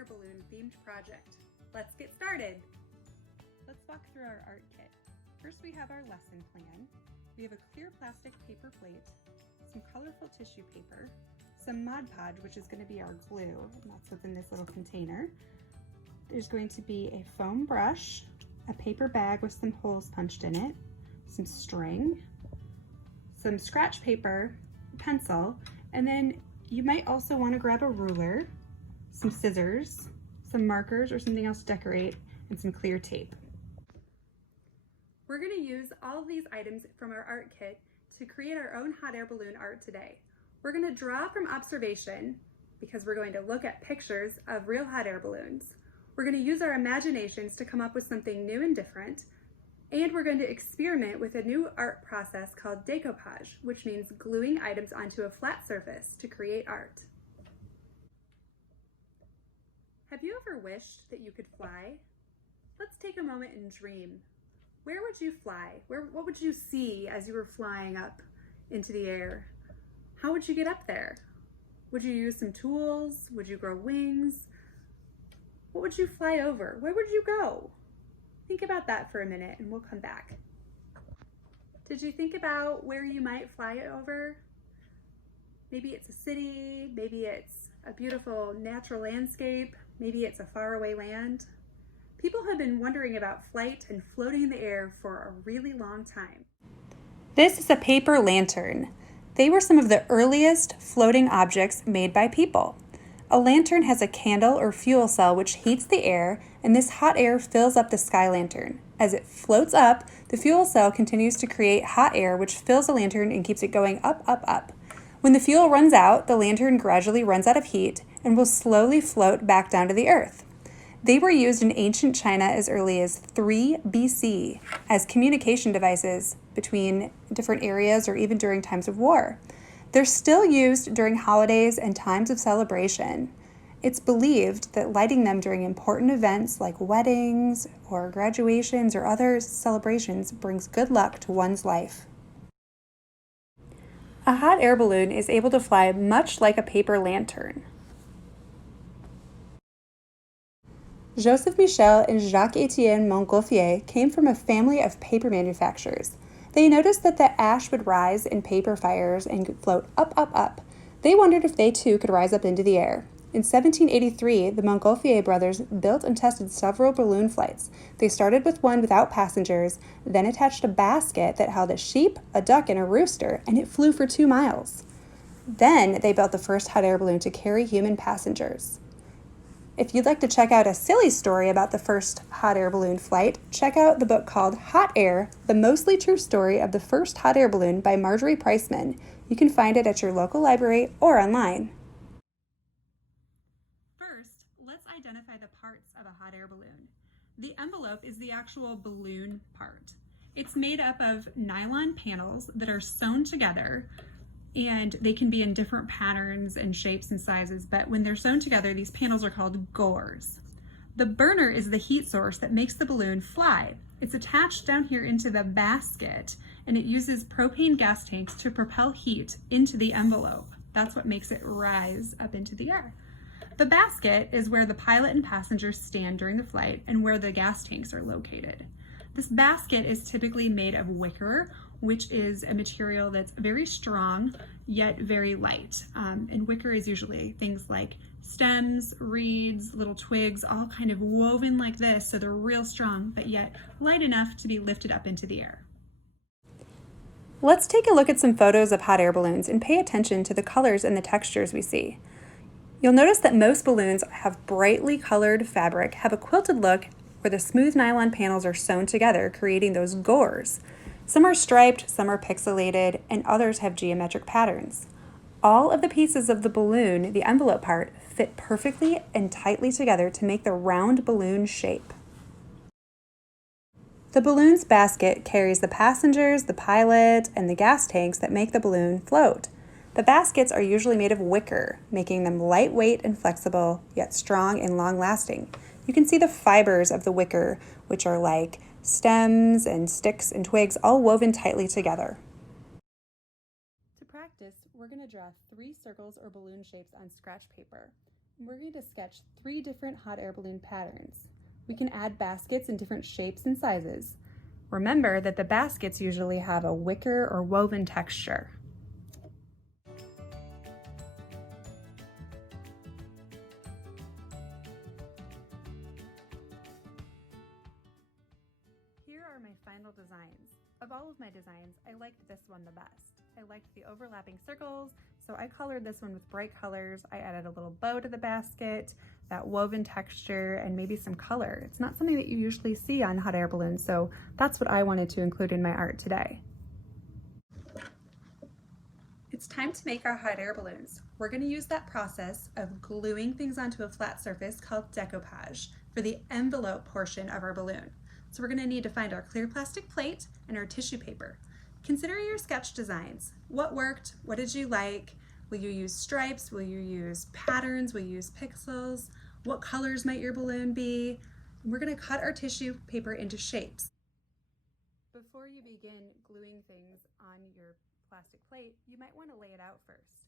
air balloon themed project. Let's get started. Let's walk through our art kit. First we have our lesson plan. We have a clear plastic paper plate, some colorful tissue paper, some Mod Podge, which is going to be our glue, and that's what's in this little container. There's going to be a foam brush, a paper bag with some holes punched in it, some string, some scratch paper, pencil, and then you might also want to grab a ruler, some scissors, some markers or something else to decorate, and some clear tape. We're going to use all of these items from our art kit to create our own hot air balloon art today. We're going to draw from observation because we're going to look at pictures of real hot air balloons. We're going to use our imaginations to come up with something new and different. And we're going to experiment with a new art process called decoupage, which means gluing items onto a flat surface to create art. Have you ever wished that you could fly? Let's take a moment and dream. Where would you fly? What would you see as you were flying up into the air? How would you get up there? Would you use some tools? Would you grow wings? What would you fly over? Where would you go? Think about that for a minute and we'll come back. Did you think about where you might fly over? Maybe it's a city, maybe it's a beautiful natural landscape, maybe it's a faraway land. People have been wondering about flight and floating in the air for a really long time. This is a paper lantern. They were some of the earliest floating objects made by people. A lantern has a candle or fuel cell which heats the air, and this hot air fills up the sky lantern. As it floats up, the fuel cell continues to create hot air which fills the lantern and keeps it going up, up, up. When the fuel runs out, the lantern gradually runs out of heat and will slowly float back down to the earth. They were used in ancient China as early as 3 BC as communication devices between different areas or even during times of war. They're still used during holidays and times of celebration. It's believed that lighting them during important events like weddings or graduations or other celebrations brings good luck to one's life. A hot air balloon is able to fly much like a paper lantern. Joseph Michel and Jacques-Étienne Montgolfier came from a family of paper manufacturers. They noticed that the ash would rise in paper fires and float up, up, up. They wondered if they too could rise up into the air. In 1783, the Montgolfier brothers built and tested several balloon flights. They started with one without passengers, then attached a basket that held a sheep, a duck, and a rooster, and it flew for 2 miles. Then they built the first hot air balloon to carry human passengers. If you'd like to check out a silly story about the first hot air balloon flight, check out the book called Hot Air, The Mostly True Story of the First Hot Air Balloon by Marjorie Priceman. You can find it at your local library or online. First, let's identify the parts of a hot air balloon. The envelope is the actual balloon part. It's made up of nylon panels that are sewn together, and they can be in different patterns and shapes and sizes, but when they're sewn together, these panels are called gores. The burner is the heat source that makes the balloon fly. It's attached down here into the basket, and it uses propane gas tanks to propel heat into the envelope. That's what makes it rise up into the air. The basket is where the pilot and passengers stand during the flight and where the gas tanks are located. This basket is typically made of wicker, which is a material that's very strong yet very light. And wicker is usually things like stems, reeds, little twigs, all kind of woven like this, so they're real strong but yet light enough to be lifted up into the air. Let's take a look at some photos of hot air balloons and pay attention to the colors and the textures we see. You'll notice that most balloons have brightly colored fabric, have a quilted look where the smooth nylon panels are sewn together, creating those gores. Some are striped, some are pixelated, and others have geometric patterns. All of the pieces of the balloon, the envelope part, fit perfectly and tightly together to make the round balloon shape. The balloon's basket carries the passengers, the pilot, and the gas tanks that make the balloon float. The baskets are usually made of wicker, making them lightweight and flexible, yet strong and long-lasting. You can see the fibers of the wicker, which are like stems and sticks and twigs all woven tightly together. To practice, we're going to draw 3 circles or balloon shapes on scratch paper. We're going to sketch 3 different hot air balloon patterns. We can add baskets in different shapes and sizes. Remember that the baskets usually have a wicker or woven texture. Here are my final designs. Of all of my designs, I liked this one the best. I liked the overlapping circles, so I colored this one with bright colors. I added a little bow to the basket, that woven texture, and maybe some color. It's not something that you usually see on hot air balloons, so that's what I wanted to include in my art today. It's time to make our hot air balloons. We're going to use that process of gluing things onto a flat surface called decoupage for the envelope portion of our balloon. So we're going to need to find our clear plastic plate and our tissue paper. Consider your sketch designs. What worked? What did you like? Will you use stripes? Will you use patterns? Will you use pixels? What colors might your balloon be? And we're going to cut our tissue paper into shapes. Before you begin gluing things on your plastic plate, you might want to lay it out first.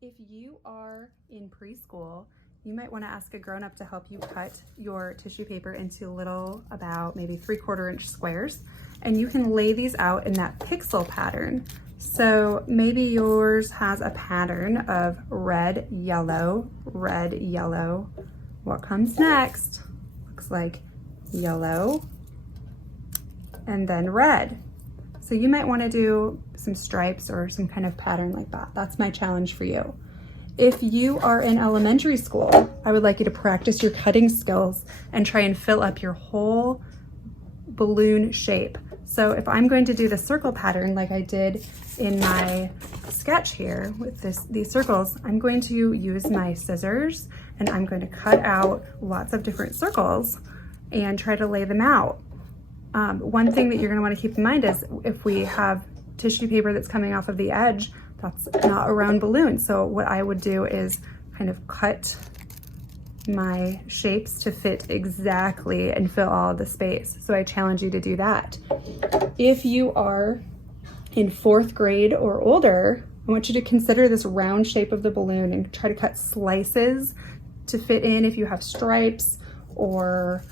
If you are in preschool, you might want to ask a grown-up to help you cut your tissue paper into little, about maybe 3/4 inch squares, and you can lay these out in that pixel pattern. So maybe yours has a pattern of red, yellow, red, yellow. What comes next? Looks like yellow, and then red. So you might want to do some stripes or some kind of pattern like that. That's my challenge for you. If you are in elementary school, I would like you to practice your cutting skills and try and fill up your whole balloon shape. So if I'm going to do the circle pattern like I did in my sketch here with these circles, I'm going to use my scissors and I'm going to cut out lots of different circles and try to lay them out. One thing that you're going to want to keep in mind is if we have tissue paper that's coming off of the edge, that's not a round balloon. So what I would do is kind of cut my shapes to fit exactly and fill all of the space. So I challenge you to do that. If you are in 4th grade or older, I want you to consider this round shape of the balloon and try to cut slices to fit in if you have stripes, or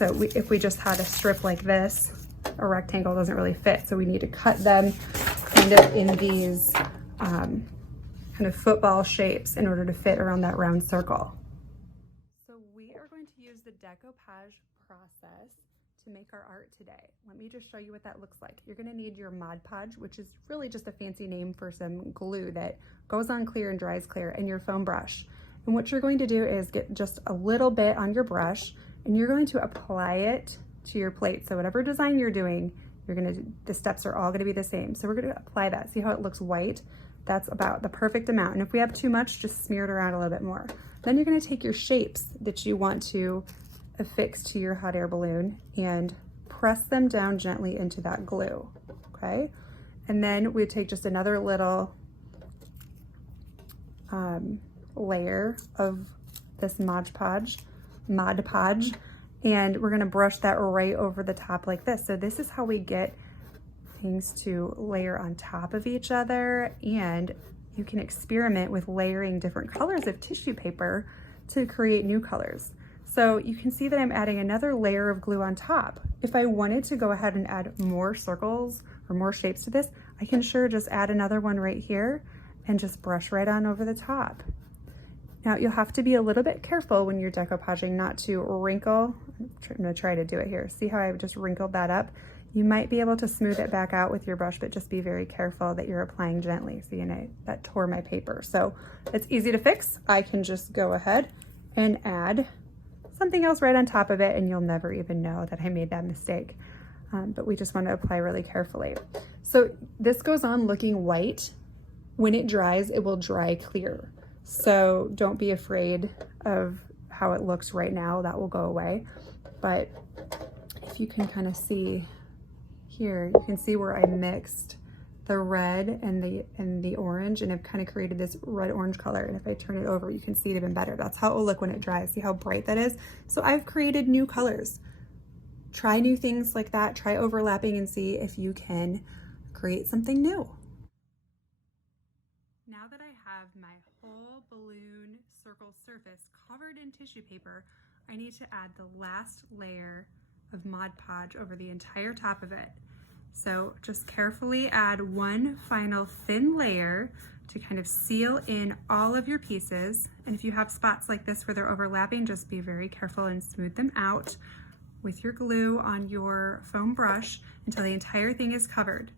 if we just had a strip like this, a rectangle doesn't really fit. So we need to cut them kind of in these kind of football shapes in order to fit around that round circle. So we are going to use the decoupage process to make our art today. Let me just show you what that looks like. You're going to need your Mod Podge, which is really just a fancy name for some glue that goes on clear and dries clear, and your foam brush. And what you're going to do is get just a little bit on your brush and you're going to apply it to your plate. So whatever design you're doing, the steps are all going to be the same. So we're going to apply that. See how it looks white? That's about the perfect amount. And if we have too much, just smear it around a little bit more. Then you're going to take your shapes that you want to affix to your hot air balloon and press them down gently into that glue, okay? And then we take just another little layer of this Mod Podge, and we're gonna brush that right over the top like this. So this is how we get things to layer on top of each other, and you can experiment with layering different colors of tissue paper to create new colors. So you can see that I'm adding another layer of glue on top. If I wanted to go ahead and add more circles or more shapes to this, I can sure just add another one right here and just brush right on over the top. Now you'll have to be a little bit careful when you're decoupaging not to wrinkle. I'm gonna try to do it here. See how I just wrinkled that up? You might be able to smooth it back out with your brush, but just be very careful that you're applying gently. See, and that tore my paper. So it's easy to fix. I can just go ahead and add something else right on top of it, and you'll never even know that I made that mistake. But we just want to apply really carefully. So this goes on looking white. When it dries, it will dry clear. So don't be afraid of how it looks right now. That will go away. But if you can kind of see here, you can see where I mixed the red and the orange, and I've kind of created this red-orange color. And if I turn it over, you can see it even better. That's how it will look when it dries. See how bright that is? So I've created new colors. Try new things like that. Try overlapping and see if you can create something new. Now that I have my whole balloon circle circle surface covered in tissue paper, I need to add the last layer of Mod Podge over the entire top of it. So just carefully add one final thin layer to kind of seal in all of your pieces. And if you have spots like this where they're overlapping, just be very careful and smooth them out with your glue on your foam brush until the entire thing is covered.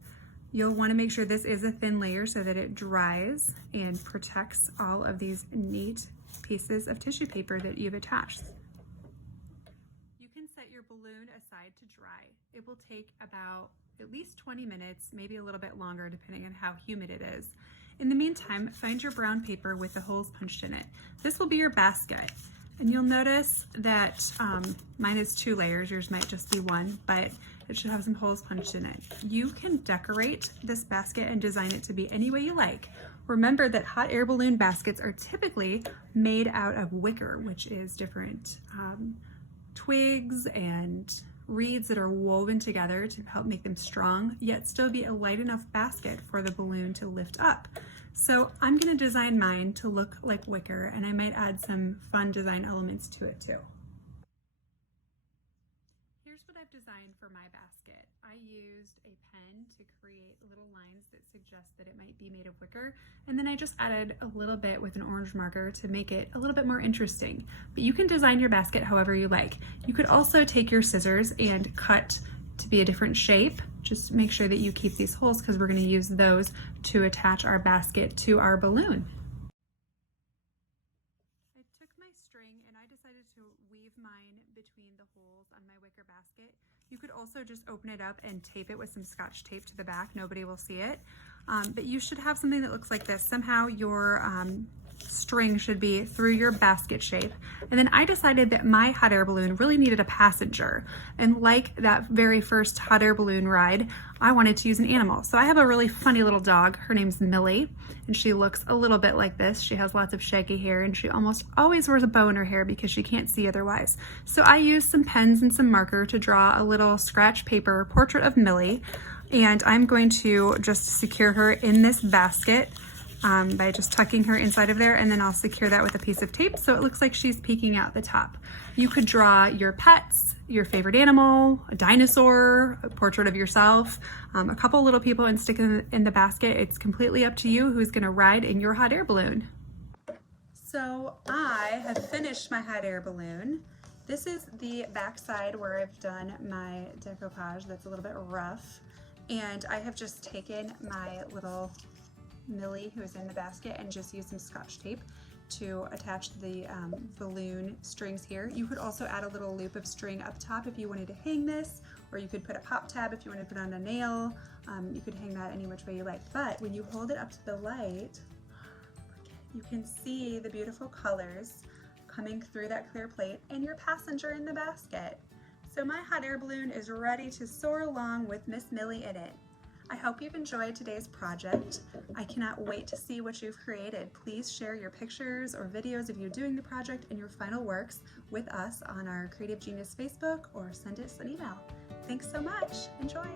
You'll want to make sure this is a thin layer so that it dries and protects all of these neat pieces of tissue paper that you've attached. You can set your balloon aside to dry. It will take about at least 20 minutes, maybe a little bit longer depending on how humid it is. In the meantime, find your brown paper with the holes punched in it. This will be your basket. And you'll notice that mine is 2 layers, yours might just be 1, but it should have some holes punched in it. You can decorate this basket and design it to be any way you like. Remember that hot air balloon baskets are typically made out of wicker, which is different twigs and reeds that are woven together to help make them strong, yet still be a light enough basket for the balloon to lift up. So I'm going to design mine to look like wicker, and I might add some fun design elements to it too. Here's what I've designed for my basket. I used a pen to create little lines that suggest that it might be made of wicker, and then I just added a little bit with an orange marker to make it a little bit more interesting. But you can design your basket however you like. You could also take your scissors and cut to be a different shape. Just make sure that you keep these holes because we're going to use those to attach our basket to our balloon. I took my string and I decided to weave mine between the holes on my wicker basket. You could also just open it up and tape it with some Scotch tape to the back. Nobody will see it. But you should have something that looks like this. Somehow your string should be through your basket shape. And then I decided that my hot air balloon really needed a passenger. And like that very first hot air balloon ride, I wanted to use an animal. So I have a really funny little dog. Her name's Millie, and she looks a little bit like this. She has lots of shaggy hair, and she almost always wears a bow in her hair because she can't see otherwise. So I used some pens and some marker to draw a little scratch paper portrait of Millie, and I'm going to just secure her in this basket by just tucking her inside of there, and then I'll secure that with a piece of tape so it looks like she's peeking out the top. You could draw your pets, your favorite animal, a dinosaur, a portrait of yourself, a couple little people, and stick them in the basket. It's completely up to you who's gonna ride in your hot air balloon. So I have finished my hot air balloon. This is the back side where I've done my decoupage that's a little bit rough, and I have just taken my little Millie who's in the basket and just use some Scotch tape to attach the balloon strings here. You could also add a little loop of string up top if you wanted to hang this, or you could put a pop tab if you wanted to put on a nail. You could hang that any which way you like. But when you hold it up to the light, you can see the beautiful colors coming through that clear plate and your passenger in the basket. So my hot air balloon is ready to soar along with Miss Millie in it. I hope you've enjoyed today's project. I cannot wait to see what you've created. Please share your pictures or videos of you doing the project and your final works with us on our Creative Genius Facebook, or send us an email. Thanks so much. Enjoy.